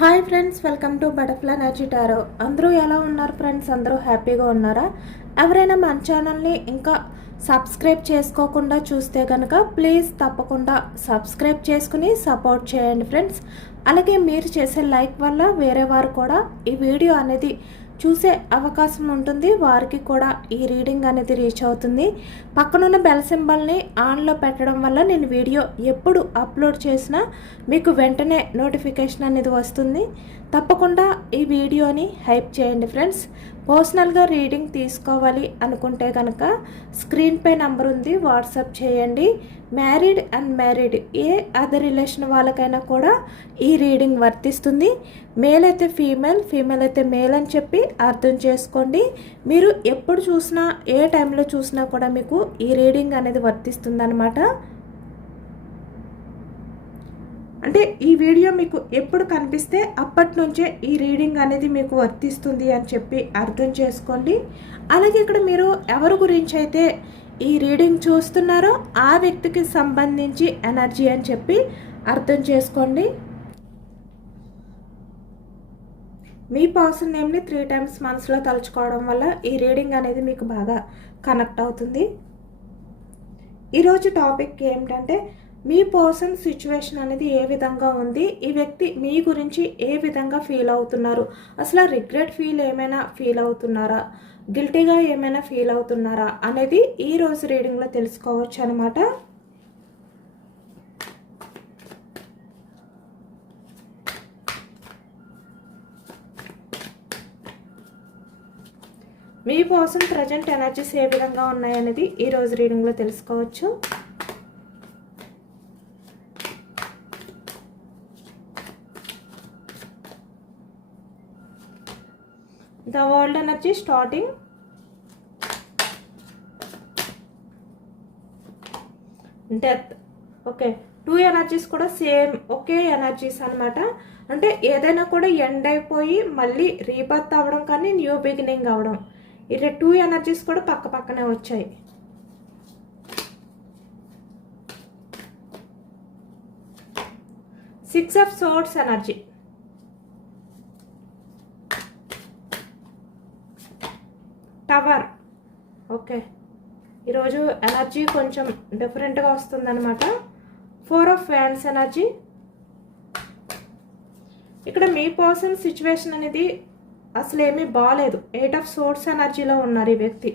Hi friends, welcome to butterfly energy tarot. అందరూ ఎలా ఉన్నారు ఫ్రెండ్స్? అందరూ హ్యాపీగా ఉన్నారా? ఎవరైనా మన ఛానల్ని ఇంకా సబ్స్క్రైబ్ చేసుకోకుండా చూస్తే కనుక ప్లీజ్ తప్పకుండా సబ్స్క్రైబ్ చేసుకుని సపోర్ట్ చేయండి ఫ్రెండ్స్. అలాగే మీరు చేసే లైక్ వల్ల వేరే వారు కూడా ఈ వీడియో అనేది చూసే అవకాశం ఉంటుంది, వారికి కూడా ఈ రీడింగ్ అనేది రీచ్ అవుతుంది. పక్కనున్న బెల్ సింబల్ని ఆన్లో పెట్టడం వల్ల నేను వీడియో ఎప్పుడు అప్లోడ్ చేసినా మీకు వెంటనే నోటిఫికేషన్ అనేది వస్తుంది. తప్పకుండా ఈ వీడియోని హైప్ చేయండి ఫ్రెండ్స్. పర్సనల్గా రీడింగ్ తీసుకోవాలి అనుకుంటే కనుక స్క్రీన్పై నెంబర్ ఉంది, వాట్సాప్ చేయండి. Married and married A other relation వాళ్ళకైనా కూడా ఈ రీడింగ్ వర్తిస్తుంది. మేల్ అయితే ఫీమేల్, ఫీమేల్ అయితే మేల్ అని చెప్పి అర్థం చేసుకోండి. మీరు ఎప్పుడు చూసినా ఏ టైంలో చూసినా కూడా మీకు ఈ రీడింగ్ అనేది వర్తిస్తుంది అనమాట. అంటే ఈ వీడియో మీకు ఎప్పుడు కనిపిస్తే అప్పటి నుంచే ఈ రీడింగ్ అనేది మీకు వర్తిస్తుంది అని చెప్పి అర్థం చేసుకోండి. అలాగే ఇక్కడ మీరు ఎవరి గురించి అయితే ఈ రీడింగ్ చూస్తున్నారో ఆ వ్యక్తికి సంబంధించి ఎనర్జీ అని చెప్పి అర్థం చేసుకోండి. మీ పర్సన్ నేమ్ని 3 times మనసులో తలుచుకోవడం వల్ల ఈ రీడింగ్ అనేది మీకు బాగా కనెక్ట్ అవుతుంది. ఈరోజు టాపిక్ ఏంటంటే మీ పర్సన్ సిచ్యువేషన్ అనేది ఏ విధంగా ఉంది, ఈ వ్యక్తి మీ గురించి ఏ విధంగా ఫీల్ అవుతున్నారు, అసలు రిగ్రెట్ ఏమైనా ఫీల్ అవుతున్నారా, గిల్టీగా ఏమైనా ఫీల్ అవుతున్నారా అనేది ఈ రోజు రీడింగ్లో తెలుసుకోవచ్చు అనమాట. మీ పర్సన్ ప్రజెంట్ ఎనర్జీస్ ఏ విధంగా ఉన్నాయనేది ఈ రోజు రీడింగ్లో తెలుసుకోవచ్చు. The world energy starting, death. Okay, 2 energies కూడా సేమ్ ఒకే ఎనర్జీస్ అనమాట. అంటే ఏదైనా కూడా ఎండ్ అయిపోయి మళ్ళీ రీబర్త్ అవ్వడం కానీ న్యూ బిగినింగ్ అవ్వడం, ఇది 2 ఎనర్జీస్ కూడా పక్క పక్కనే వచ్చాయి. Six of Swords energy, tower. Okay, ఈరోజు ఎనర్జీ కొంచెం డిఫరెంట్గా వస్తుందన్నమాట. 4 of Wands ఎనర్జీ. ఇక్కడ మీ పర్సన్ సిచ్యువేషన్ అనేది అసలు ఏమీ బాగాలేదు. 8 of Swords ఎనర్జీలో ఉన్నారు ఈ వ్యక్తి.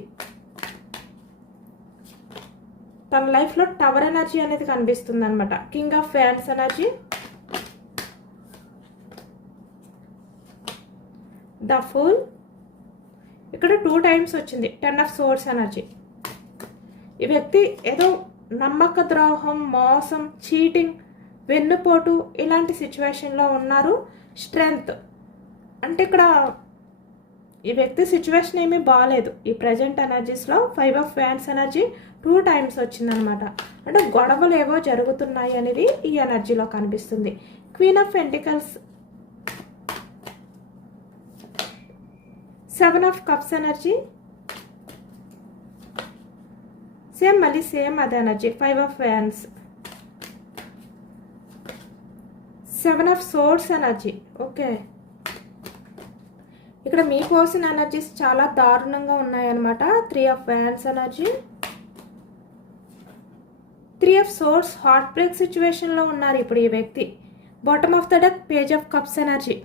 తన లైఫ్లో టవర్ ఎనర్జీ అనేది కనిపిస్తుంది అనమాట. King of Wands energy, the fool. ఇక్కడ 2 times వచ్చింది 10 of Swords ఎనర్జీ. ఈ వ్యక్తి ఏదో నమ్మక ద్రోహం, మోసం, చీటింగ్, వెన్నుపోటు ఇలాంటి సిచ్యువేషన్లో ఉన్నారు. స్ట్రెంగ్త్ అంటే ఇక్కడ ఈ వ్యక్తి సిచ్యువేషన్ ఏమీ బాగాలేదు. ఈ ప్రజెంట్ ఎనర్జీస్లో 5 of Wands ఎనర్జీ 2 times వచ్చిందనమాట. అంటే గొడవలు ఏవో జరుగుతున్నాయి అనేది ఈ ఎనర్జీలో కనిపిస్తుంది. Queen of pentacles, 7 of Cups energy, same మళ్ళీ సేమ్ అదే energy. 5 of Wands, 7 of Swords energy. Okay, ఇక్కడ మీ పర్సన్ ఎనర్జీస్ చాలా దారుణంగా ఉన్నాయన్నమాట. 3 of Wands energy, 3 of Swords heart break సిచ్యువేషన్లో ఉన్నారు ఇప్పుడు ఈ వ్యక్తి. Bottom of the deck page of cups energy.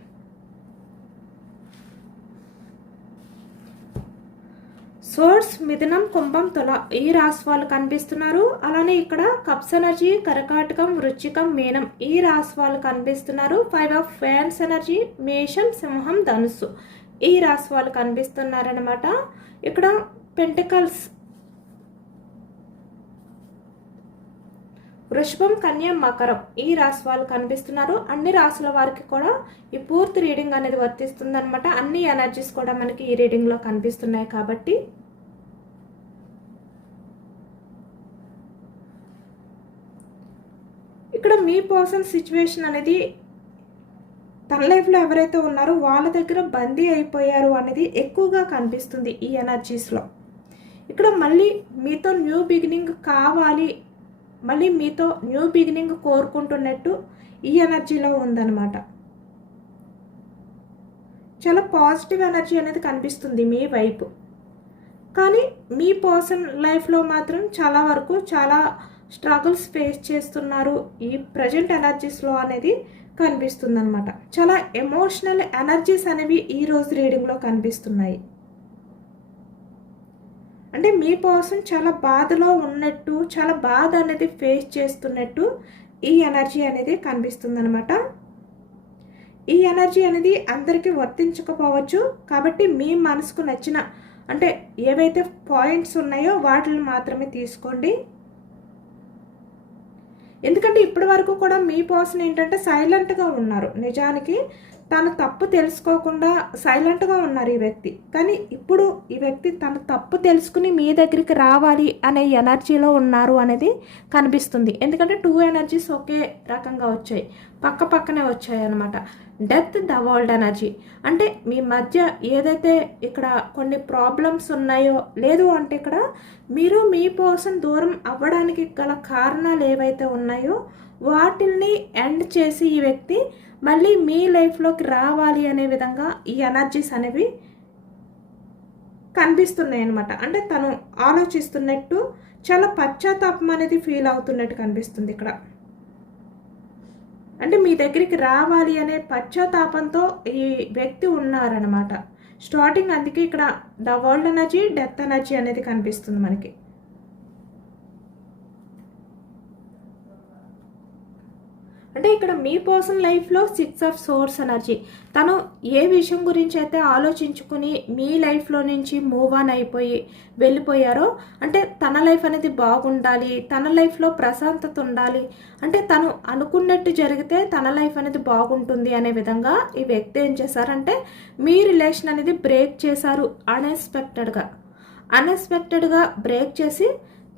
Source మిథునం, కుంభం, తుల ఈ రాశి వాళ్ళు కనిపిస్తున్నారు. అలానే ఇక్కడ కప్స్ ఎనర్జీ కర్కాటకం, వృశ్చికం, మీనం ఈ రాశి వాళ్ళు కనిపిస్తున్నారు. 5 of Wands ఎనర్జీ మేషం, సింహం, ధనుస్సు ఈ రాశి వాళ్ళు కనిపిస్తున్నారనమాట. ఇక్కడ పెంటికల్స్ వృషభం, కన్య, మకరం ఈ రాశి వాళ్ళు కనిపిస్తున్నారు. అన్ని రాశుల వారికి కూడా ఈ పూర్తి రీడింగ్ అనేది వర్తిస్తుంది అనమాట. అన్ని ఎనర్జీస్ కూడా మనకి ఈ రీడింగ్లో కనిపిస్తున్నాయి కాబట్టి ఇక్కడ మీ పర్సన్ సిచ్యువేషన్ అనేది తన లైఫ్లో ఎవరైతే ఉన్నారో వాళ్ళ దగ్గర బందీ అయిపోయారు అనేది ఎక్కువగా కనిపిస్తుంది ఈ ఎనర్జీస్లో. ఇక్కడ మళ్ళీ మీతో న్యూ బిగినింగ్ కావాలి, మళ్ళీ మీతో న్యూ బిగినింగ్ కోరుకుంటున్నట్టు ఈ ఎనర్జీలో ఉందన్నమాట. చాలా పాజిటివ్ ఎనర్జీ అనేది కనిపిస్తుంది మీ వైపు. కానీ మీ పర్సన్ లైఫ్లో మాత్రం చాలా వరకు చాలా స్ట్రగుల్స్ ఫేస్ చేస్తున్నారు ఈ ప్రజెంట్ ఎనర్జీస్లో అనేది కనిపిస్తుంది అనమాట. చాలా ఎమోషనల్ ఎనర్జీస్ అనేవి ఈరోజు రీడింగ్లో కనిపిస్తున్నాయి. అంటే మీ పర్సన్ చాలా బాధలో ఉన్నట్టు, చాలా బాధ అనేది ఫేస్ చేస్తున్నట్టు ఈ ఎనర్జీ అనేది కనిపిస్తుంది అనమాట. ఈ ఎనర్జీ అనేది అందరికీ వర్తించకపోవచ్చు, కాబట్టి మీ మనసుకు నచ్చిన అంటే ఏవైతే పాయింట్స్ ఉన్నాయో వాటిని మాత్రమే తీసుకోండి. ఎందుకంటే ఇప్పటి వరకు కూడా మీ పర్సన్ ఏంటంటే సైలెంట్గా ఉన్నారు. నిజానికి తను తప్పు తెలుసుకోకుండా సైలెంట్గా ఉన్నారు ఈ వ్యక్తి. కానీ ఇప్పుడు ఈ వ్యక్తి తన తప్పు తెలుసుకుని మీ దగ్గరికి రావాలి అనే ఎనర్జీలో ఉన్నారు అనేది కనిపిస్తుంది. ఎందుకంటే 2 ఎనర్జీస్ ఒకే రకంగా వచ్చాయి, పక్క పక్కనే వచ్చాయి అన్నమాట. డెత్, ద వరల్డ్ ఎనర్జీ అంటే మీ మధ్య ఏదైతే ఇక్కడ కొన్ని ప్రాబ్లమ్స్ ఉన్నాయో, లేదు అంటే ఇక్కడ మీరు మీ పర్సన్ దూరం అవ్వడానికి గల కారణాలు ఏవైతే ఉన్నాయో వాటిల్ని ఎండ్ చేసి ఈ వ్యక్తి మళ్ళీ మీ లైఫ్లోకి రావాలి అనే విధంగా ఈ ఎనర్జీస్ అనేవి కనిపిస్తున్నాయి అన్నమాట. అంటే తను ఆలోచిస్తున్నట్టు, చాలా పశ్చాత్తాపం అనేది ఫీల్ అవుతున్నట్టు కనిపిస్తుంది ఇక్కడ. అంటే మీ దగ్గరికి రావాలి అనే పశ్చాత్తాపంతో ఈ వ్యక్తి ఉన్నారనమాట స్టార్టింగ్. అందుకే ఇక్కడ the world energy, death energy అనేది కనిపిస్తుంది మనకి. అంటే ఇక్కడ మీ పర్సనల్ లైఫ్లో 6 ఆఫ్ సోర్స్ ఎనర్జీ. తను ఏ విషయం గురించి అయితే ఆలోచించుకుని మీ లైఫ్లో నుంచి మూవ్ ఆన్ అయిపోయి వెళ్ళిపోయారో, అంటే తన లైఫ్ అనేది బాగుండాలి, తన లైఫ్లో ప్రశాంతత ఉండాలి, అంటే తను అనుకున్నట్టు జరిగితే తన లైఫ్ అనేది బాగుంటుంది అనే విధంగా ఈ వ్యక్తి ఏం చేశారంటే మీ రిలేషన్ అనేది బ్రేక్ చేశారు. అన్ఎక్స్పెక్టెడ్గా బ్రేక్ చేసి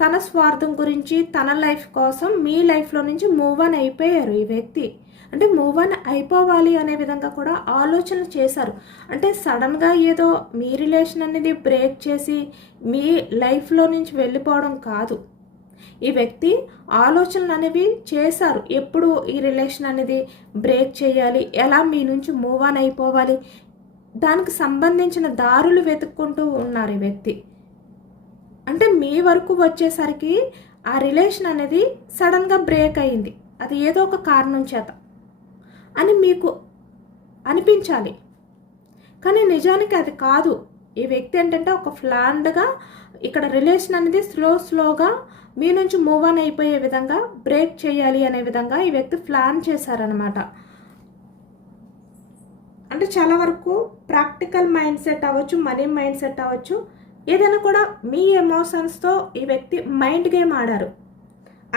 తన స్వార్థం గురించి, తన లైఫ్ కోసం మీ లైఫ్లో నుంచి మూవ్ ఆన్ అయిపోయారు ఈ వ్యక్తి. అంటే మూవ్ ఆన్ అయిపోవాలి అనే విధంగా కూడా ఆలోచనలు చేశారు. అంటే సడన్గా ఏదో మీ రిలేషన్ అనేది బ్రేక్ చేసి మీ లైఫ్లో నుంచి వెళ్ళిపోవడం కాదు. ఈ వ్యక్తి ఆలోచనలు అనేవి చేశారు. ఎప్పుడు ఈ రిలేషన్ అనేది బ్రేక్ చేయాలి, ఎలా మీ నుంచి మూవ్ ఆన్ అయిపోవాలి, దానికి సంబంధించిన దారులు వెతుక్కుంటూ ఉన్నారు ఈ వ్యక్తి. అంటే మీ వరకు వచ్చేసరికి ఆ రిలేషన్ అనేది సడన్గా బ్రేక్ అయింది, అది ఏదో ఒక కారణం చేత అని మీకు అనిపించాలి. కానీ నిజానికి అది కాదు. ఈ వ్యక్తి ఏంటంటే ఒక ప్లాన్డ్గా ఇక్కడ రిలేషన్ అనేది స్లోగా మీ నుంచి మూవ్ ఆన్ అయిపోయే విధంగా బ్రేక్ చేయాలి అనే విధంగా ఈ వ్యక్తి ప్లాన్ చేశారనమాట. అంటే చాలా వరకు ప్రాక్టికల్ మైండ్ సెట్ అవ్వచ్చు, మనీ మైండ్ సెట్ అవ్వచ్చు, ఏదైనా కూడా మీ ఎమోషన్స్తో ఈ వ్యక్తి మైండ్ గేమ్ ఆడారు,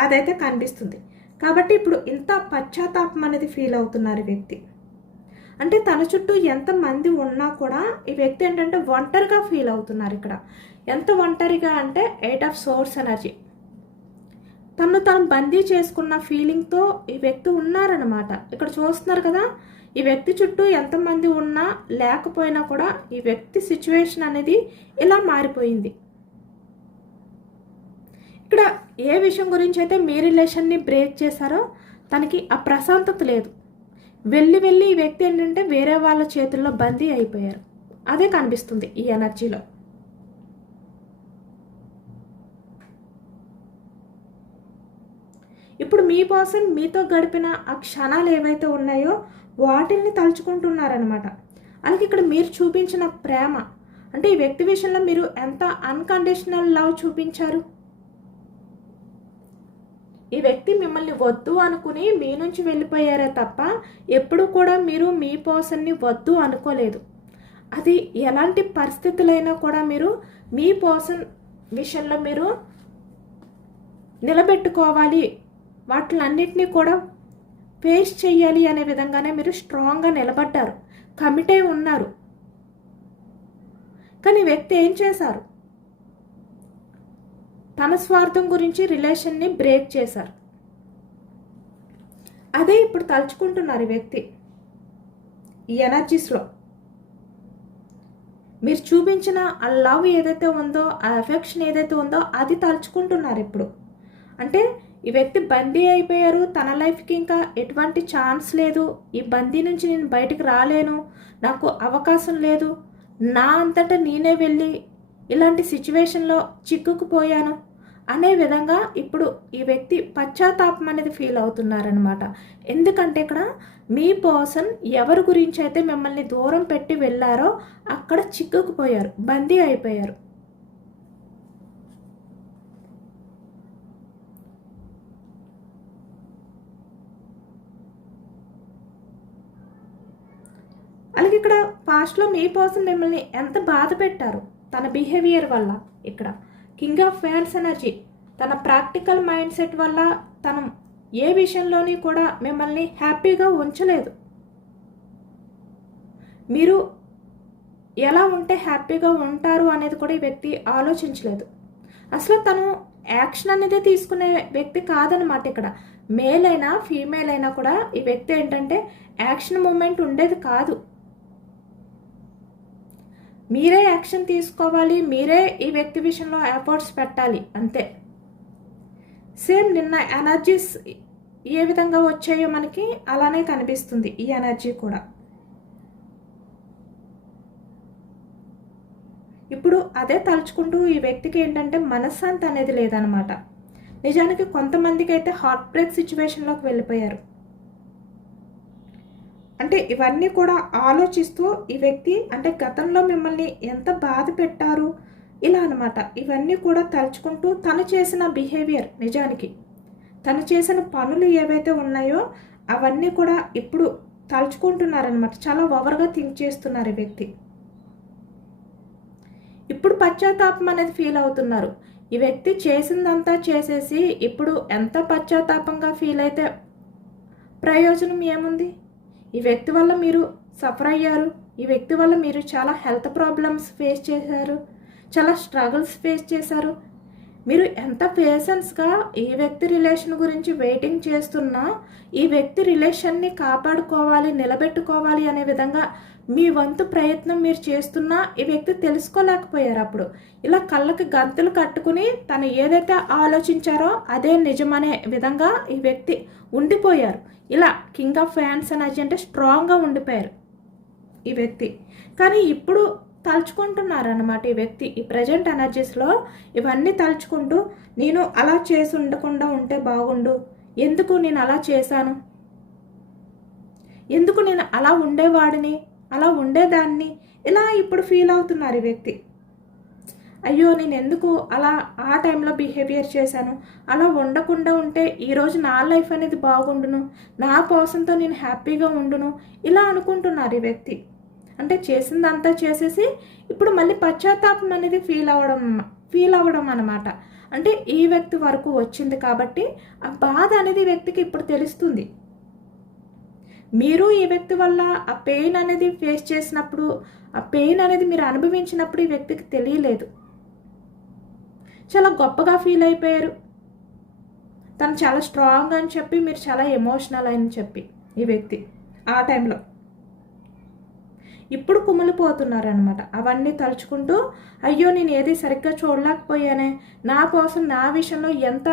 అదైతే కనిపిస్తుంది. కాబట్టి ఇప్పుడు ఇంత పశ్చాత్తాపం అనేది ఫీల్ అవుతున్నారు ఈ వ్యక్తి. అంటే తన చుట్టూ ఎంతమంది ఉన్నా కూడా ఈ వ్యక్తి ఏంటంటే ఒంటరిగా ఫీల్ అవుతున్నారు ఇక్కడ. ఎంత ఒంటరిగా అంటే 8 ఆఫ్ సోర్స్ ఎనర్జీ. తను బందీ చేసుకున్న ఫీలింగ్తో ఈ వ్యక్తి ఉన్నారనమాట. ఇక్కడ చూస్తున్నారు కదా, ఈ వ్యక్తి చుట్టూ ఎంతమంది ఉన్నా లేకపోయినా కూడా ఈ వ్యక్తి సిచ్యువేషన్ అనేది ఇలా మారిపోయింది. ఇక్కడ ఏ విషయం గురించి అయితే మీ రిలేషన్ని బ్రేక్ చేశారో తనకి ఆ ప్రశాంతత లేదు. వెళ్ళి ఈ వ్యక్తి ఏంటంటే వేరే వాళ్ళ చేతుల్లో బందీ అయిపోయారు. అదే కనిపిస్తుంది ఈ ఎనర్జీలో. ఇప్పుడు మీ పర్సన్ మీతో గడిపిన ఆ క్షణాలు ఏవైతే ఉన్నాయో వాటిల్ని తలుచుకుంటున్నారనమాట. అలాగే ఇక్కడ మీరు చూపించిన ప్రేమ, అంటే ఈ వ్యక్తి విషయంలో మీరు ఎంత అన్కండిషనల్ లవ్ చూపించారు. ఈ వ్యక్తి మిమ్మల్ని వద్దు అనుకుని మీ నుంచి వెళ్ళిపోయారే తప్ప ఎప్పుడు కూడా మీరు మీ పర్సన్ని వద్దు అనుకోలేదు. అది ఎలాంటి పరిస్థితులైనా కూడా మీరు మీ పర్సన్ విషయంలో మీరు నిలబెట్టుకోవాలి, వాటిలన్నిటినీ కూడా ఫేస్ చేయాలి అనే విధంగానే మీరు స్ట్రాంగ్గా నిలబడ్డారు, కమిట్ అయి ఉన్నారు. కానీ వ్యక్తి ఏం చేశారు, తన స్వార్థం గురించి రిలేషన్ని బ్రేక్ చేశారు. అదే ఇప్పుడు తలుచుకుంటున్నారు ఈ వ్యక్తి. ఈ ఎనర్జీస్లో మీరు చూపించిన ఆ లవ్ ఏదైతే ఉందో, ఆ అఫెక్షన్ ఏదైతే ఉందో అది తలుచుకుంటున్నారు ఇప్పుడు. అంటే ఈ వ్యక్తి బందీ అయిపోయారు. తన లైఫ్కి ఇంకా ఎటువంటి ఛాన్స్ లేదు. ఈ బందీ నుంచి నేను బయటికి రాలేను, నాకు అవకాశం లేదు, నా అంతటా నేనే వెళ్ళి ఇలాంటి సిచ్యువేషన్లో చిక్కుకుపోయాను అనే విధంగా ఇప్పుడు ఈ వ్యక్తి పశ్చాత్తాపం అనేది ఫీల్ అవుతున్నారనమాట. ఎందుకంటే ఇక్కడ మీ పర్సన్ ఎవరి గురించి అయితే మిమ్మల్ని దూరం పెట్టి వెళ్ళారో అక్కడ చిక్కుకుపోయారు, బందీ అయిపోయారు. అలాగే ఇక్కడ పాస్ట్లో మీ పర్సన్ మిమ్మల్ని ఎంత బాధ పెట్టారు తన బిహేవియర్ వల్ల. ఇక్కడ కింగ్ ఆఫ్ ఫ్యాన్స్ ఎనర్జీ, తన ప్రాక్టికల్ మైండ్ సెట్ వల్ల తను ఏ విషయంలోని కూడా మిమ్మల్ని హ్యాపీగా ఉంచలేదు. మీరు ఎలా ఉంటే హ్యాపీగా ఉంటారు అనేది కూడా ఈ వ్యక్తి ఆలోచించలేదు. అసలు తను యాక్షన్ అనేది తీసుకునే వ్యక్తి కాదనమాట. ఇక్కడ మేల్ అయినా ఫీమేల్ అయినా కూడా ఈ వ్యక్తి ఏంటంటే యాక్షన్ మూమెంట్ ఉండేది కాదు. మీరే యాక్షన్ తీసుకోవాలి, మీరే ఈ వ్యక్తి విషయంలో ఎఫర్ట్స్ పెట్టాలి అంతే. సేమ్ నిన్న ఎనర్జీస్ ఏ విధంగా వచ్చాయో మనకి అలానే కనిపిస్తుంది ఈ ఎనర్జీ కూడా. ఇప్పుడు అదే తలుచుకుంటూ ఈ వ్యక్తికి ఏంటంటే మనశ్శాంతి అనేది లేదనమాట. నిజానికి కొంతమందికి అయితే హార్ట్ బ్రేక్ సిచ్యువేషన్లోకి వెళ్ళిపోయారు. అంటే ఇవన్నీ కూడా ఆలోచిస్తూ ఈ వ్యక్తి అంటే గతంలో మిమ్మల్ని ఎంత బాధ పెట్టారు ఇలా అనమాట. ఇవన్నీ కూడా తలుచుకుంటూ తను చేసిన బిహేవియర్, నిజానికి తను చేసిన పనులు ఏవైతే ఉన్నాయో అవన్నీ కూడా ఇప్పుడు తలుచుకుంటున్నారనమాట. చాలా ఓవర్గా థింక్ చేస్తున్నారు ఈ వ్యక్తి. ఇప్పుడు పశ్చాత్తాపం అనేది ఫీల్ అవుతున్నారు. ఈ వ్యక్తి చేసిందంతా చేసేసి ఇప్పుడు ఎంత పశ్చాత్తాపంగా ఫీల్ అయితే ప్రయోజనం ఏముంది? ఈ వ్యక్తి వల్ల మీరు సఫర్ అయ్యారు. ఈ వ్యక్తి వల్ల మీరు చాలా హెల్త్ ప్రాబ్లమ్స్ ఫేస్ చేశారు, చాలా స్ట్రగుల్స్ ఫేస్ చేశారు. మీరు ఎంత పేషెన్స్గా ఈ వ్యక్తి రిలేషన్ గురించి వెయిటింగ్ చేస్తున్నా ఈ వ్యక్తి రిలేషన్ని కాపాడుకోవాలి, నిలబెట్టుకోవాలి అనే విధంగా మీ వంతు ప్రయత్నం మీరు చేస్తున్నా ఈ వ్యక్తి తెలుసుకోలేకపోయారు. అప్పుడు ఇలా కళ్ళకి గంతులు కట్టుకుని తను ఏదైతే ఆలోచించారో అదే నిజమనే విధంగా ఈ వ్యక్తి ఉండిపోయారు. ఇలా కింగ్ ఆఫ్ ఫ్యాన్స్ ఎనర్జీ అంటే స్ట్రాంగ్గా ఉండిపోయారు ఈ వ్యక్తి. కానీ ఇప్పుడు తలుచుకుంటున్నారన్నమాట ఈ వ్యక్తి. ఈ ప్రజెంట్ ఎనర్జీస్లో ఇవన్నీ తలుచుకుంటూ నేను అలా చేసి ఉండకుండా ఉంటే బాగుండు, ఎందుకు నేను అలా చేశాను, ఎందుకు నేను అలా ఉండేవాడిని, అలా ఉండేదాన్ని, ఇలా ఇప్పుడు ఫీల్ అవుతున్నారు ఈ వ్యక్తి. అయ్యో నేను ఎందుకు అలా ఆ టైంలో బిహేవియర్ చేశాను, అలా ఉండకుండా ఉంటే ఈరోజు నా లైఫ్ అనేది బాగుండును, నా పర్సన్తో నేను హ్యాపీగా ఉండును, ఇలా అనుకుంటున్నారు ఈ వ్యక్తి. అంటే చేసిందంతా చేసేసి ఇప్పుడు మళ్ళీ పశ్చాత్తాపం అనేది ఫీల్ అవ్వడం అన్నమాట. అంటే ఈ వ్యక్తి వరకు వచ్చింది కాబట్టి ఆ బాధ అనేది వ్యక్తికి ఇప్పుడు తెలుస్తుంది. మీరు ఈ వ్యక్తి వల్ల ఆ పెయిన్ అనేది ఫేస్ చేసినప్పుడు, ఆ పెయిన్ అనేది మీరు అనుభవించినప్పుడు ఈ వ్యక్తికి తెలియలేదు. చాలా గొప్పగా ఫీల్ అయిపోయారు. తను చాలా స్ట్రాంగ్ అని చెప్పి మీరు చాలా ఎమోషనల్ అని చెప్పి ఈ వ్యక్తి ఆ టైంలో ఇప్పుడు కుమిలిపోతున్నారనమాట. అవన్నీ తలుచుకుంటూ అయ్యో నేను ఏది సరిగ్గా చూడలేకపోయానే, నా కోసం నా విషయంలో ఎంత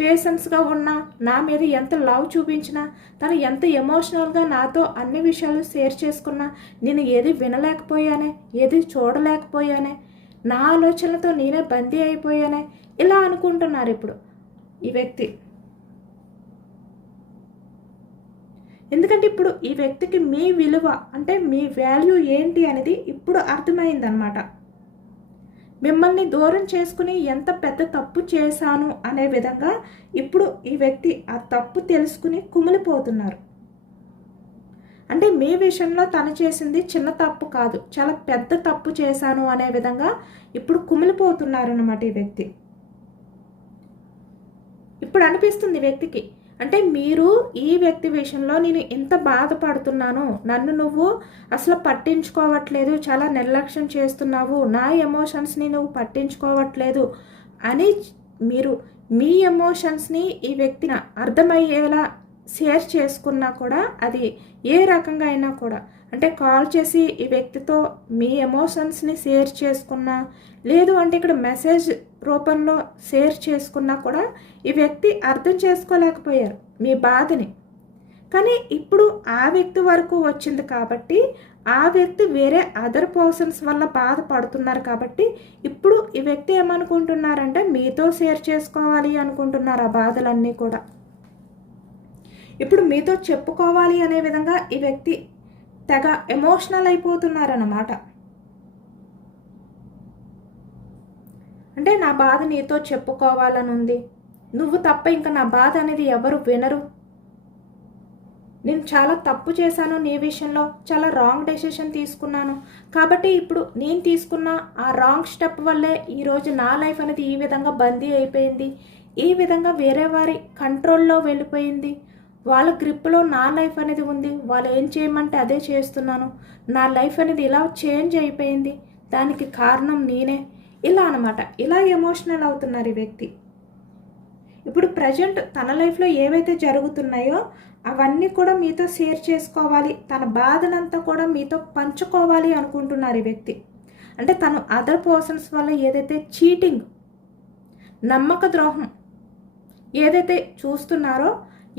పేషెన్స్గా ఉన్నా, నా మీద ఎంత లవ్ చూపించినా, తను ఎంత ఎమోషనల్గా నాతో అన్ని విషయాలు షేర్ చేసుకున్నా నేను ఏది వినలేకపోయానే, ఏది చూడలేకపోయానే, నా ఆలోచనలతో నేనే బందీ అయిపోయానే, ఇలా అనుకుంటున్నారు ఇప్పుడు ఈ వ్యక్తి. ఎందుకంటే ఇప్పుడు ఈ వ్యక్తికి మీ విలువ అంటే మీ వాల్యూ ఏంటి అనేది ఇప్పుడు అర్థమైందనమాట. మిమ్మల్ని దూరం చేసుకుని ఎంత పెద్ద తప్పు చేశాను అనే విధంగా ఇప్పుడు ఈ వ్యక్తి ఆ తప్పు తెలుసుకుని కుమిలిపోతున్నారు. అంటే మీ విషయంలో తను చేసింది చిన్న తప్పు కాదు, చాలా పెద్ద తప్పు చేశాను అనే విధంగా ఇప్పుడు కుమిలిపోతున్నారన్నమాట ఈ వ్యక్తి. ఇప్పుడు అనిపిస్తుంది వ్యక్తికి, అంటే మీరు ఈ వ్యక్తి విషయంలో నేను ఎంత బాధపడుతున్నాను, నన్ను నువ్వు అసలు పట్టించుకోవట్లేదు, చాలా నిర్లక్ష్యం చేస్తున్నావు, నా ఎమోషన్స్ని నువ్వు పట్టించుకోవట్లేదు అని మీరు మీ ఎమోషన్స్ని ఈ వ్యక్తిని అర్థమయ్యేలా షేర్ చేసుకున్నా కూడా, అది ఏ రకంగా అయినా కూడా, అంటే కాల్ చేసి ఈ వ్యక్తితో మీ ఎమోషన్స్ని షేర్ చేసుకున్నా, లేదు అంటే ఇక్కడ మెసేజ్ రూపంలో షేర్ చేసుకున్నా కూడా ఈ వ్యక్తి అర్థం చేసుకోలేకపోయారు మీ బాధని. కానీ ఇప్పుడు ఆ వ్యక్తి వరకు వచ్చింది కాబట్టి ఆ వ్యక్తి వేరే అదర్ పర్సన్స్ వల్ల బాధపడుతున్నారు కాబట్టి ఇప్పుడు ఈ వ్యక్తి ఏమనుకుంటున్నారంటే మీతో షేర్ చేసుకోవాలి అనుకుంటున్నారు ఆ బాధలన్నీ కూడా. ఇప్పుడు మీతో చెప్పుకోవాలి అనే విధంగా ఈ వ్యక్తి తెగ ఎమోషనల్ అయిపోతున్నారన్నమాట. అంటే నా బాధ నీతో చెప్పుకోవాలని ఉంది, నువ్వు తప్ప ఇంకా నా బాధ అనేది ఎవరు వినరు, నేను చాలా తప్పు చేశాను, నీ విషయంలో చాలా రాంగ్ డెసిషన్ తీసుకున్నాను, కాబట్టి ఇప్పుడు నేను తీసుకున్న ఆ రాంగ్ స్టెప్ వల్లే ఈరోజు నా లైఫ్ అనేది ఈ విధంగా బందీ అయిపోయింది, ఈ విధంగా వేరే వారి కంట్రోల్లో వెళ్ళిపోయింది, వాళ్ళ గ్రిప్లో నా లైఫ్ అనేది ఉంది, వాళ్ళు ఏం చేయమంటే అదే చేస్తున్నాను, నా లైఫ్ అనేది ఇలా చేంజ్ అయిపోయింది, దానికి కారణం నేనే, ఇలా అనమాట. ఇలా ఎమోషనల్ అవుతున్నారు ఈ వ్యక్తి. ఇప్పుడు ప్రజెంట్ తన లైఫ్లో ఏవైతే జరుగుతున్నాయో అవన్నీ కూడా మీతో షేర్ చేసుకోవాలి, తన బాధనంతా కూడా మీతో పంచుకోవాలి అనుకుంటున్నారు ఈ వ్యక్తి. అంటే తను అదర్ పర్సన్స్ వల్ల ఏదైతే చీటింగ్, నమ్మక ద్రోహం ఏదైతే చూస్తున్నారో,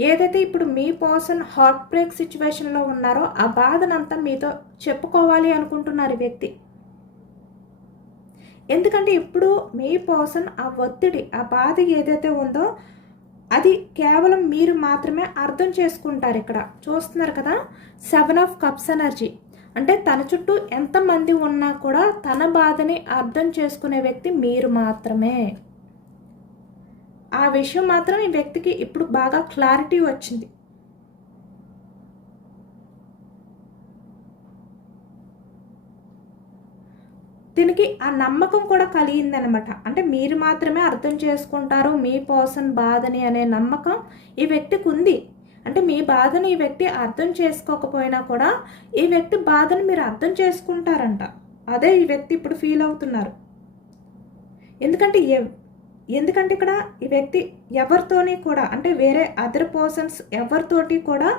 ఏదైతే ఇప్పుడు మీ పర్సన్ హార్ట్ బ్రేక్ సిచ్యువేషన్లో ఉన్నారో ఆ బాధనంతా మీతో చెప్పుకోవాలి అనుకుంటున్నారు ఈ వ్యక్తి. ఎందుకంటే ఇప్పుడు మీ పర్సన్ ఆ ఒత్తిడి, ఆ బాధ ఏదైతే ఉందో అది కేవలం మీరు మాత్రమే అర్థం చేసుకుంటారు. ఇక్కడ చూస్తున్నారు కదా 7 ఆఫ్ కప్స్ ఎనర్జీ. అంటే తన చుట్టూ ఎంతమంది ఉన్నా కూడా తన బాధని అర్థం చేసుకునే వ్యక్తి మీరు మాత్రమే. ఆ విషయం మాత్రం ఈ వ్యక్తికి ఇప్పుడు బాగా క్లారిటీ వచ్చింది. దీనికి ఆ నమ్మకం కూడా కలిగిందనమాట. అంటే మీరు మాత్రమే అర్థం చేసుకుంటారు మీ పర్సన్ బాధని అనే నమ్మకం ఈ వ్యక్తికి ఉంది. అంటే మీ బాధని ఈ వ్యక్తి అర్థం చేసుకోకపోయినా కూడా ఈ వ్యక్తి బాధను మీరు అర్థం చేసుకుంటారంట. అదే ఈ వ్యక్తి ఇప్పుడు ఫీల్ అవుతున్నారు. ఎందుకంటే ఇక్కడ ఈ వ్యక్తి ఎవరితోని కూడా, అంటే వేరే అదర్ పర్సన్స్ ఎవరితోటి కూడా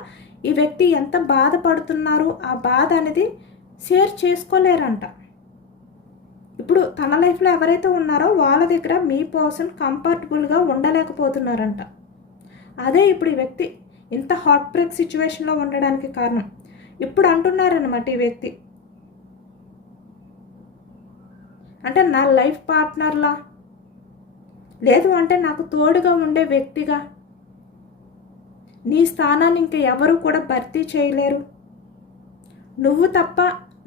ఈ వ్యక్తి ఎంత బాధపడుతున్నారు ఆ బాధ అనేది షేర్ చేసుకోలేరంట. ఇప్పుడు తన లైఫ్లో ఎవరైతే ఉన్నారో వాళ్ళ దగ్గర మీ పర్సన్ కంఫర్టబుల్గా ఉండలేకపోతున్నారంట. అదే ఇప్పుడు ఈ వ్యక్తి ఇంత హార్ట్ బ్రేక్ సిచ్యువేషన్లో ఉండడానికి కారణం. ఇప్పుడు అంటున్నారనమాట ఈ వ్యక్తి, అంటే నా లైఫ్ పార్ట్నర్లా, లేదు అంటే నాకు తోడుగా ఉండే వ్యక్తిగా నీ స్థానాన్ని ఇంకా ఎవరు కూడా భర్తీ చేయలేరు, నువ్వు తప్ప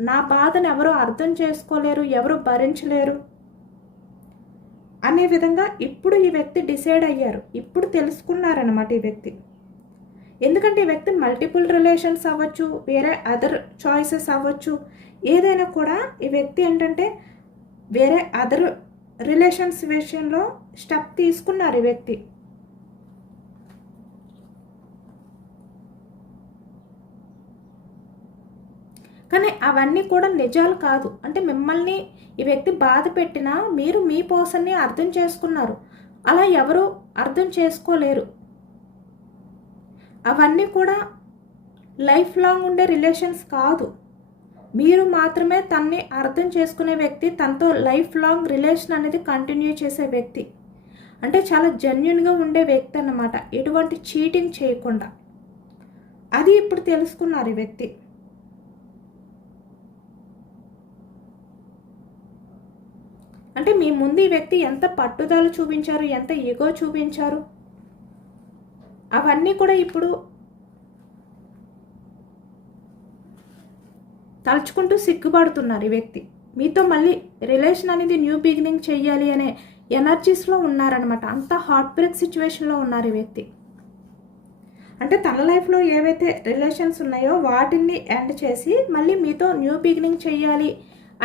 నా బాధను ఎవరు అర్థం చేసుకోలేరు, ఎవరు భరించలేరు అనే విధంగా ఇప్పుడు ఈ వ్యక్తి డిసైడ్ అయ్యారు. ఇప్పుడు తెలుసుకున్నారనమాట ఈ వ్యక్తి. ఎందుకంటే ఈ వ్యక్తి మల్టిపుల్ రిలేషన్స్ అవ్వచ్చు, వేరే అదర్ చాయిసెస్ అవ్వచ్చు, ఏదైనా కూడా ఈ వ్యక్తి ఏంటంటే వేరే అదర్ రిలేషన్స్ విషయంలో స్టెప్ తీసుకున్నారు ఈ వ్యక్తి. కానీ అవన్నీ కూడా నిజాలు కాదు. అంటే మిమ్మల్ని ఈ వ్యక్తి బాధ పెట్టినా మీరు మీ పర్సన్ని అర్థం చేసుకున్నారు, అలా ఎవరు అర్థం చేసుకోలేరు. అవన్నీ కూడా లైఫ్ లాంగ్ ఉండే రిలేషన్స్ కాదు, మీరు మాత్రమే తన్ని అర్థం చేసుకునే వ్యక్తి, తనతో లైఫ్ లాంగ్ రిలేషన్ అనేది కంటిన్యూ చేసే వ్యక్తి. అంటే చాలా జెన్యున్గా ఉండే వ్యక్తి అన్నమాట, ఎటువంటి చీటింగ్ చేయకుండా. అది ఇప్పుడు తెలుసుకున్నారు ఈ వ్యక్తి. అంటే మీ ముందు ఈ వ్యక్తి ఎంత పట్టుదల చూపించారు, ఎంత ఈగో చూపించారు, అవన్నీ కూడా ఇప్పుడు తలుచుకుంటూ సిగ్గుపడుతున్నారు ఈ వ్యక్తి. మీతో మళ్ళీ రిలేషన్ అనేది న్యూ బిగినింగ్ చెయ్యాలి అనే ఎనర్జీస్లో ఉన్నారనమాట. అంత హార్ట్ బ్రేక్ సిచ్యువేషన్లో ఉన్నారు ఈ వ్యక్తి. అంటే తన లైఫ్లో ఏవైతే రిలేషన్స్ ఉన్నాయో వాటిని ఎండ్ చేసి మళ్ళీ మీతో న్యూ బిగినింగ్ చెయ్యాలి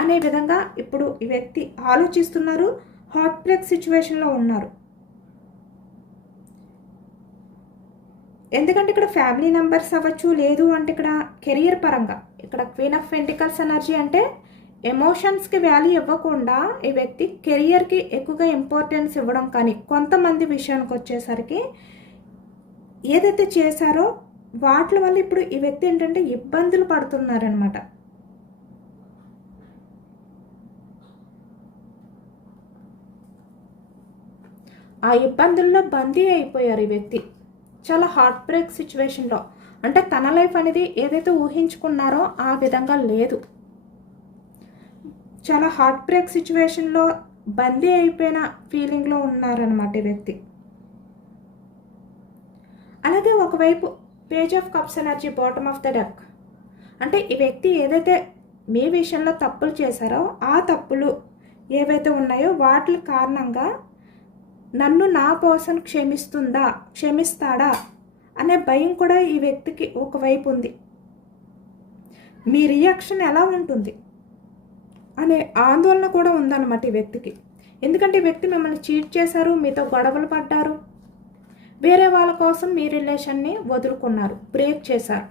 అనే విధంగా ఇప్పుడు ఈ వ్యక్తి ఆలోచిస్తున్నారు, హార్ట్ బ్రేక్ సిచ్యువేషన్లో ఉన్నారు. ఎందుకంటే ఇక్కడ ఫ్యామిలీ మెంబర్స్ అవ్వచ్చు, లేదు అంటే ఇక్కడ కెరియర్ పరంగా, ఇక్కడ క్వీన్ ఆఫ్ పెంటికల్స్ ఎనర్జీ అంటే ఎమోషన్స్కి వాల్యూ ఇవ్వకుండా ఈ వ్యక్తి కెరియర్కి ఎక్కువగా ఇంపార్టెన్స్ ఇవ్వడం. కానీ కొంతమంది విషయానికి వచ్చేసరికి ఏదైతే చేశారో వాటి వల్ల ఇప్పుడు ఈ వ్యక్తి ఏంటంటే ఇబ్బందులు పడుతున్నారనమాట. ఆ ఇబ్బందుల్లో బందీ అయిపోయారు ఈ వ్యక్తి. చాలా హార్ట్ బ్రేక్ సిచ్యువేషన్లో, అంటే తన లైఫ్ అనేది ఏదైతే ఊహించుకున్నారో ఆ విధంగా లేదు. చాలా హార్ట్ బ్రేక్ సిచ్యువేషన్లో బందీ అయిపోయిన ఫీలింగ్లో ఉన్నారనమాట ఈ వ్యక్తి. అలాగే ఒకవైపు page of cups energy, bottom of the deck. అంటే ఈ వ్యక్తి ఏదైతే మీ విషయంలో తప్పులు చేశారో ఆ తప్పులు ఏవైతే ఉన్నాయో వాటి కారణంగా నన్ను నా పర్సన్ క్షమిస్తాడా అనే భయం కూడా ఈ వ్యక్తికి ఒకవైపు ఉంది. మీ రియాక్షన్ ఎలా ఉంటుంది అనే ఆందోళన కూడా ఉందన్నమాట ఈ వ్యక్తికి. ఎందుకంటే ఈ వ్యక్తి మిమ్మల్ని చీట్ చేశారు, మీతో గొడవలు పడ్డారు, వేరే వాళ్ళ కోసం మీ రిలేషన్ని వదులుకున్నారు, బ్రేక్ చేశారు.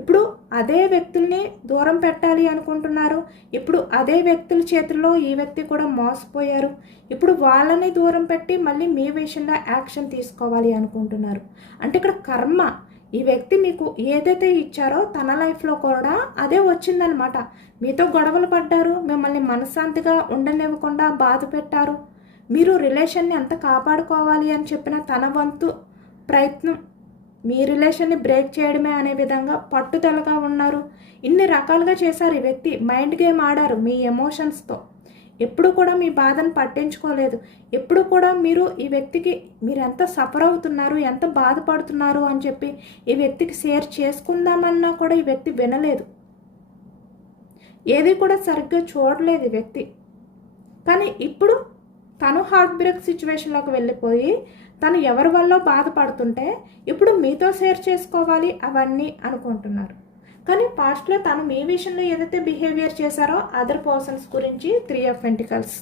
ఇప్పుడు అదే వ్యక్తుల్ని దూరం పెట్టాలి అనుకుంటున్నారు. ఇప్పుడు అదే వ్యక్తుల చేతుల్లో ఈ వ్యక్తి కూడా మోసపోయారు. ఇప్పుడు వాళ్ళని దూరం పెట్టి మళ్ళీ మీ విషయంలో యాక్షన్ తీసుకోవాలి అనుకుంటున్నారు. అంటే ఇక్కడ కర్మ, ఈ వ్యక్తి మీకు ఏదైతే ఇచ్చారో తన లైఫ్లో కూడా అదే వచ్చిందనమాట. మీతో గొడవలు పడ్డారు, మిమ్మల్ని మనశ్శాంతిగా ఉండనివ్వకుండా బాధ పెట్టారు. మీరు రిలేషన్ని ఎంత కాపాడుకోవాలి అని చెప్పిన తన వంతు ప్రయత్నం మీ రిలేషన్ని బ్రేక్ చేయడమే అనే విధంగా పట్టుదలగా ఉన్నారు. ఇన్ని రకాలుగా చేశారు ఈ వ్యక్తి. మైండ్ గేమ్ ఆడారు మీ ఎమోషన్స్తో. ఎప్పుడు కూడా మీ బాధను పట్టించుకోలేదు. ఎప్పుడు కూడా మీరు ఈ వ్యక్తికి మీరు ఎంత సఫర్ అవుతున్నారు, ఎంత బాధపడుతున్నారు అని చెప్పి ఈ వ్యక్తికి షేర్ చేసుకుందామన్నా కూడా ఈ వ్యక్తి వినలేదు. ఏది కూడా సరిగ్గా చూడలేదు ఈ వ్యక్తి. కానీ ఇప్పుడు తను హార్ట్ బ్రేక్ సిచ్యువేషన్లోకి వెళ్ళిపోయి తను ఎవరి వల్ల బాధపడుతుంటే ఇప్పుడు మీతో షేర్ చేసుకోవాలి అవన్నీ అనుకుంటున్నారు. కానీ పాస్ట్లో తను మీ విషయంలో ఏదైతే బిహేవియర్ చేశారో అదర్ పర్సన్స్ గురించి 3 ఆఫ్ పెంటికల్స్,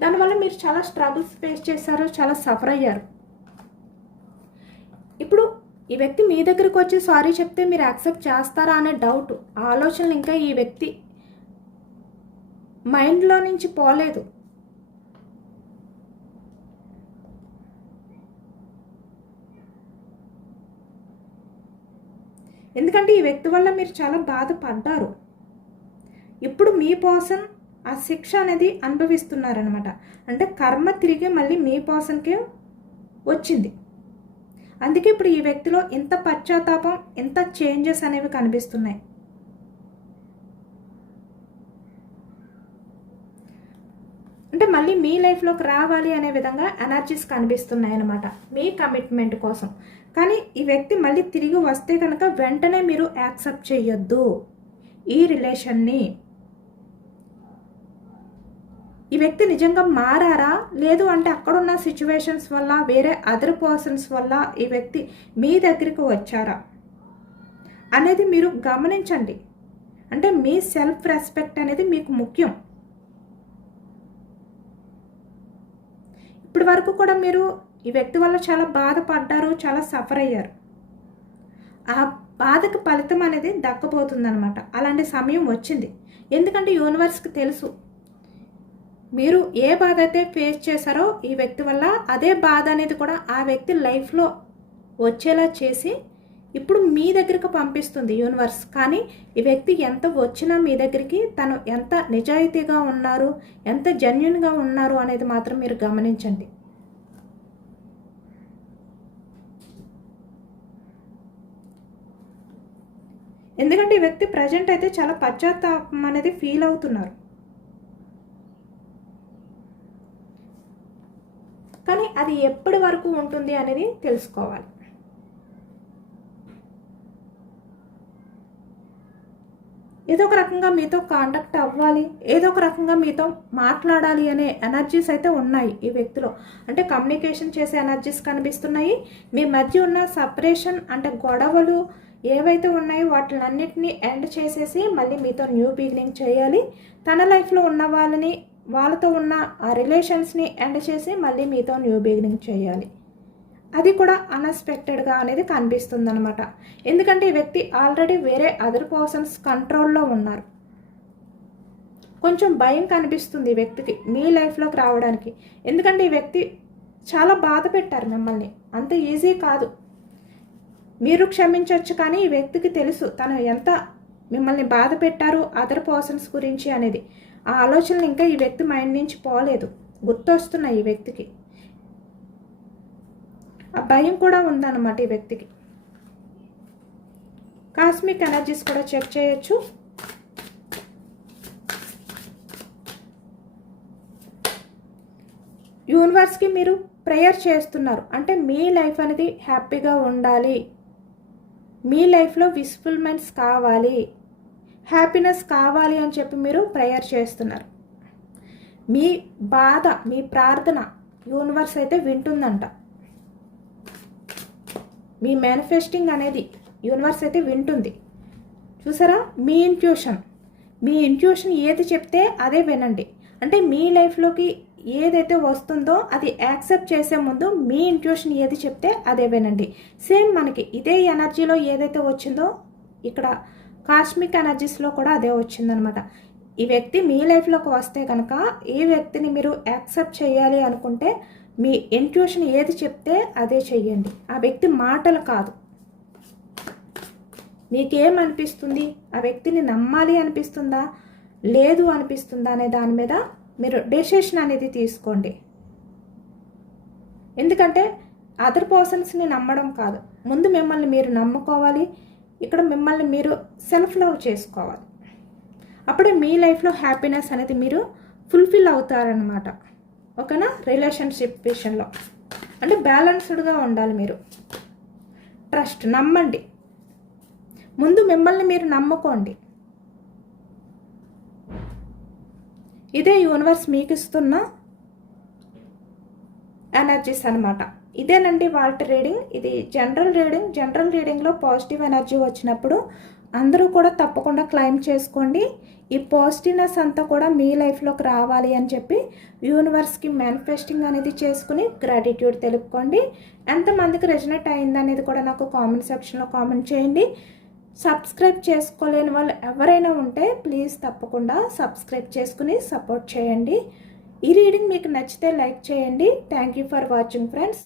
దానివల్ల మీరు చాలా స్ట్రగుల్స్ ఫేస్ చేశారు, చాలా సఫర్ అయ్యారు. ఇప్పుడు ఈ వ్యక్తి మీ దగ్గరకు వచ్చి సారీ చెప్తే మీరు యాక్సెప్ట్ చేస్తారా అనే డౌట్, ఆలోచనలు ఇంకా ఈ వ్యక్తి మైండ్లో నుంచి పోలేదు. ఎందుకంటే ఈ వ్యక్తి వల్ల మీరు చాలా బాధపడ్డారు. ఇప్పుడు మీ పర్సన్ ఆ శిక్ష అనేది అనుభవిస్తున్నారనమాట. అంటే కర్మ తిరిగి మళ్ళీ మీ పర్సన్కే వచ్చింది. అందుకే ఇప్పుడు ఈ వ్యక్తిలో ఇంత పశ్చాత్తాపం, ఇంత చేంజెస్ అనేవి కనిపిస్తున్నాయి. అంటే మళ్ళీ మీ లైఫ్లోకి రావాలి అనే విధంగా ఎనర్జీస్ కనిపిస్తున్నాయి అన్నమాట మీ కమిట్మెంట్ కోసం. కానీ ఈ వ్యక్తి మళ్ళీ తిరిగి వస్తే కనుక వెంటనే మీరు యాక్సెప్ట్ చేయొద్దు ఈ రిలేషన్ని. ఈ వ్యక్తి నిజంగా మారారా, లేదు అంటే అక్కడున్న సిచ్యువేషన్స్ వల్ల, వేరే అదర్ పర్సన్స్ వల్ల ఈ వ్యక్తి మీ దగ్గరికి వచ్చారా అనేది మీరు గమనించండి. అంటే మీ సెల్ఫ్ రెస్పెక్ట్ అనేది మీకు ముఖ్యం. ఇప్పటి వరకు కూడా మీరు ఈ వ్యక్తి వల్ల చాలా బాధపడ్డారు, చాలా సఫర్ అయ్యారు. ఆ బాధకు ఫలితం అనేది దక్కబోతుందనమాట. అలాంటి సమయం వచ్చింది. ఎందుకంటే యూనివర్స్కి తెలుసు మీరు ఏ బాధ అయితే ఫేస్ చేశారో ఈ వ్యక్తి వల్ల అదే బాధ అనేది కూడా ఆ వ్యక్తి లైఫ్లో వచ్చేలా చేసి ఇప్పుడు మీ దగ్గరికి పంపిస్తుంది యూనివర్స్. కానీ ఈ వ్యక్తి ఎంత వచ్చినా మీ దగ్గరికి తను ఎంత నిజాయితీగా ఉన్నారు, ఎంత జెన్యూన్గా ఉన్నారు అనేది మాత్రం మీరు గమనించండి. ఎందుకంటే ఈ వ్యక్తి ప్రజెంట్ అయితే చాలా పశ్చాత్తాపం అనేది ఫీల్ అవుతున్నారు. కానీ అది ఎప్పటి వరకు ఉంటుంది అనేది తెలుసుకోవాలి. ఏదో ఒక రకంగా మీతో కాంటాక్ట్ అవ్వాలి, ఏదో ఒక రకంగా మీతో మాట్లాడాలి అనే ఎనర్జీస్ అయితే ఉన్నాయి ఈ వ్యక్తిలో. అంటే కమ్యూనికేషన్ చేసే ఎనర్జీస్ కనిపిస్తున్నాయి. మీ మధ్య ఉన్న సపరేషన్ అంటే గొడవలు ఏవైతే ఉన్నాయో వాటిలన్నిటినీ ఎండ్ చేసేసి మళ్ళీ మీతో న్యూ బిగినింగ్ చేయాలి. తన లైఫ్లో ఉన్న వాళ్ళతో ఉన్న ఆ రిలేషన్స్ని ఎండ్ చేసి మళ్ళీ మీతో న్యూ బిగినింగ్ చేయాలి. అది కూడా అన్ఎక్స్పెక్టెడ్గా అనేది కనిపిస్తుంది అనమాట. ఎందుకంటే ఈ వ్యక్తి ఆల్రెడీ వేరే అదర్ పర్సన్స్ కంట్రోల్లో ఉన్నారు. కొంచెం భయం కనిపిస్తుంది ఈ వ్యక్తికి మీ లైఫ్లోకి రావడానికి. ఎందుకంటే ఈ వ్యక్తి చాలా బాధ పెట్టారు మిమ్మల్ని, అంత ఈజీ కాదు. మీరు క్షమించవచ్చు, కానీ ఈ వ్యక్తికి తెలుసు తను ఎంత మిమ్మల్ని బాధ పెట్టారు అదర్ పర్సన్స్ గురించి అనేది. ఆ ఆలోచనలు ఇంకా ఈ వ్యక్తి మైండ్ నుంచి పోలేదు. గుర్తొస్తున్నాయి ఈ వ్యక్తికి. ఆ భయం కూడా ఉందన్నమాట ఈ వ్యక్తికి. కాస్మిక్ ఎనర్జీస్ కూడా చెక్ చేయొచ్చు. యూనివర్స్కి మీరు ప్రేయర్ చేస్తున్నారు అంటే మీ లైఫ్ అనేది హ్యాపీగా ఉండాలి, మీ లైఫ్లో విస్ఫుల్మెంట్స్ కావాలి, హ్యాపీనెస్ కావాలి అని చెప్పి మీరు ప్రేయర్ చేస్తున్నారు. మీ బాధ, మీ ప్రార్థన యూనివర్స్ అయితే వింటుందంట. మీ మేనిఫెస్టింగ్ అనేది యూనివర్స్ అయితే వింటుంది. చూసారా, మీ ఇంట్యూషన్ ఏది చెప్తే అదే వినండి. అంటే మీ లైఫ్లోకి ఏదైతే వస్తుందో అది యాక్సెప్ట్ చేసే ముందు మీ ఇంట్యూషన్ ఏది చెప్తే అదే వినండి. సేమ్ మనకి ఇదే ఎనర్జీలో ఏదైతే వచ్చిందో ఇక్కడ కాస్మిక్ ఎనర్జీస్లో కూడా అదే వచ్చిందనమాట. ఈ వ్యక్తి మీ లైఫ్లోకి వస్తే కనుక ఈ వ్యక్తిని మీరు యాక్సెప్ట్ చేయాలి అనుకుంటే మీ ఇంట్యూషన్ ఏది చెప్తే అదే చెయ్యండి. ఆ వ్యక్తి మాటలు కాదు. మీకేమనిపిస్తుంది, ఆ వ్యక్తిని నమ్మాలి అనిపిస్తుందా లేదు అనిపిస్తుందా అనే దాని మీద మీరు డెసిషన్ అనేది తీసుకోండి. ఎందుకంటే అదర్ పర్సన్స్ని నమ్మడం కాదు, ముందు మిమ్మల్ని మీరు నమ్ముకోవాలి. ఇక్కడ మిమ్మల్ని మీరు సెల్ఫ్ లవ్ చేసుకోవాలి. అప్పుడే మీ లైఫ్లో హ్యాపీనెస్ అనేది మీరు ఫుల్ఫిల్ అవుతారనమాట. ఓకేనా? రిలేషన్షిప్ విషయంలో అంటే బ్యాలెన్స్డ్గా ఉండాలి. మీరు ట్రస్ట్, నమ్మండి. ముందు మిమ్మల్ని మీరు నమ్ముకోండి. ఇదే యూనివర్స్ మీకు ఇస్తున్న ఎనర్జీస్ అనమాట. ఇదేనండి వాళ్ళ రీడింగ్. ఇది జనరల్ రీడింగ్లో పాజిటివ్ ఎనర్జీ వచ్చినప్పుడు అందరూ కూడా తప్పకుండా క్లైమ్ చేసుకోండి. ఈ పాజిటివ్నెస్ అంతా కూడా మీ లైఫ్లోకి రావాలి అని చెప్పి యూనివర్స్కి మేనిఫెస్టింగ్ అనేది చేసుకుని గ్రాటిట్యూడ్ తెలుపుకోండి. ఎంతమందికి రెజనేట్ అయింది అనేది కూడా నాకు కామెంట్ సెక్షన్లో కామెంట్ చేయండి. సబ్స్క్రైబ్ చేసుకోలేని వాళ్ళు ఎవరైనా ఉంటే ప్లీజ్ తప్పకుండా సబ్స్క్రైబ్ చేసుకుని సపోర్ట్ చేయండి. ఈ రీడింగ్ మీకు నచ్చితే లైక్ చేయండి. Thank you for watching friends.